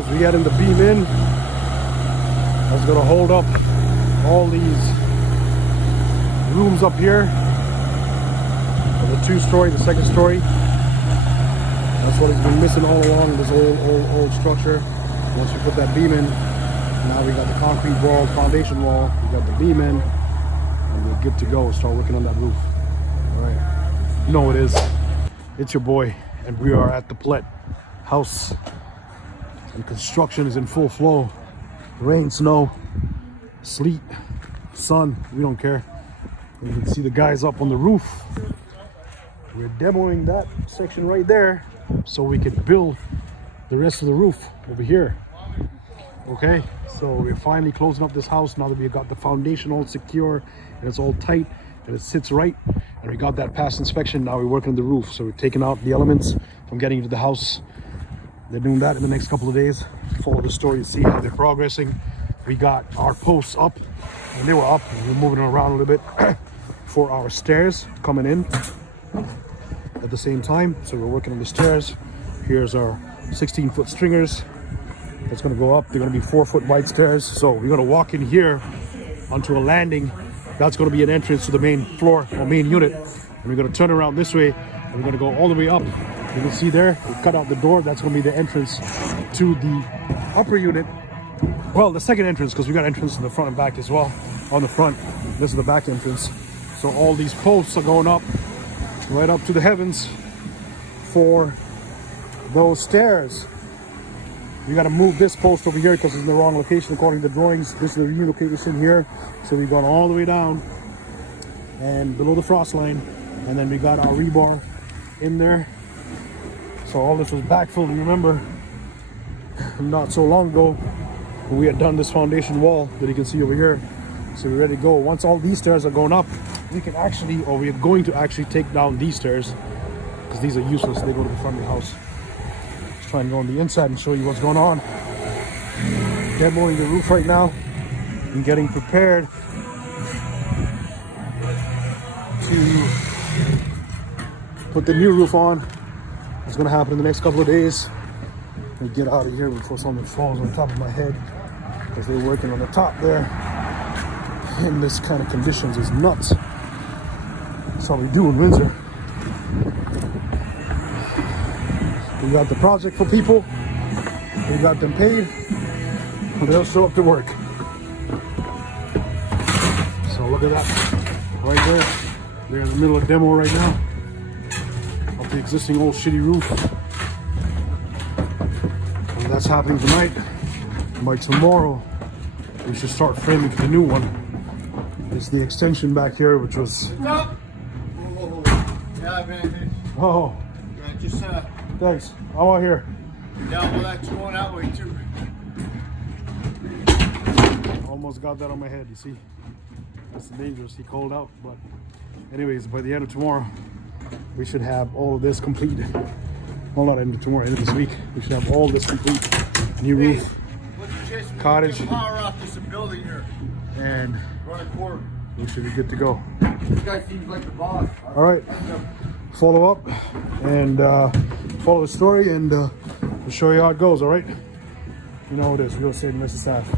goes. We getting the beam in. That's gonna hold up all these rooms up here. The 2-story, the 2nd story. That's what has been missing all along this old structure. Once we put that beam in, now we got the concrete wall, foundation wall. We got the beam in, and we're good to go. Start working on that roof. All right, you know what it is. It's your boy, and we are at the Plet house. And construction is in full flow. Rain, snow, sleet, sun, we don't care. You can see the guys up on the roof. We're demoing that section right there so we can build the rest of the roof over here. Okay, so we're finally closing up this house now that we got the foundation all secure and it's all tight and it sits right, and we got that past inspection. Now we're working on the roof, so we're taking out the elements from getting into the house. They're doing that in the next couple of days. Follow the story and see how they're progressing. We got our posts up, and they were up, and we're moving around a little bit for our stairs coming in at the same time. So we're working on the stairs. Here's our 16-foot stringers that's going to go up. They're going to be 4-foot wide stairs. So we're going to walk in here onto a landing. That's going to be an entrance to the main floor or main unit, and we're going to turn around this way and we're going to go all the way up. You can see there, we cut out the door. That's going to be the entrance to the upper unit. Well, the second entrance, because we got entrance in the front and back as well. On the front, this is the back entrance. So all these posts are going up right up to the heavens for those stairs. We got to move this post over here because it's in the wrong location according to the drawings. This is the new location here. So we've gone all the way down and below the frost line, and then we got our rebar in there. So all this was backfilled. Remember, not so long ago, we had done this foundation wall that you can see over here. So we're ready to go. Once all these stairs are going up, we can actually, or we're going to actually take down these stairs because these are useless. They go to the front of the house. Let's try and go on the inside and show you what's going on. Demoing the roof right now and getting prepared to put the new roof on. It's going to happen in the next couple of days. I'll get out of here before something falls on top of my head because they're working on the top there. In this kind of conditions is nuts. That's how we do in Windsor. We got the project for people. We got them paid. And they'll show up to work. So look at that. Right there. They're in the middle of demo right now. Of the existing old shitty roof. And that's happening tonight. By tomorrow, we should start framing for the new one. It's the extension back here, which was... Stop! Yeah, man. Oh. Yeah, just, thanks. I'm out here. Yeah, well, that's going that way, too. Almost got that on my head, you see? That's dangerous. He called out, but... Anyways, by the end of tomorrow, we should have all of this completed. Well, not end of tomorrow, end of this week. We should have all this complete. New roof, cottage, power off this building here. And run a cord. We should be good to go. This guy seems like the boss. All right, follow up and follow the story, and we'll show you how it goes. All right, you know what it is. Real estate investor staff.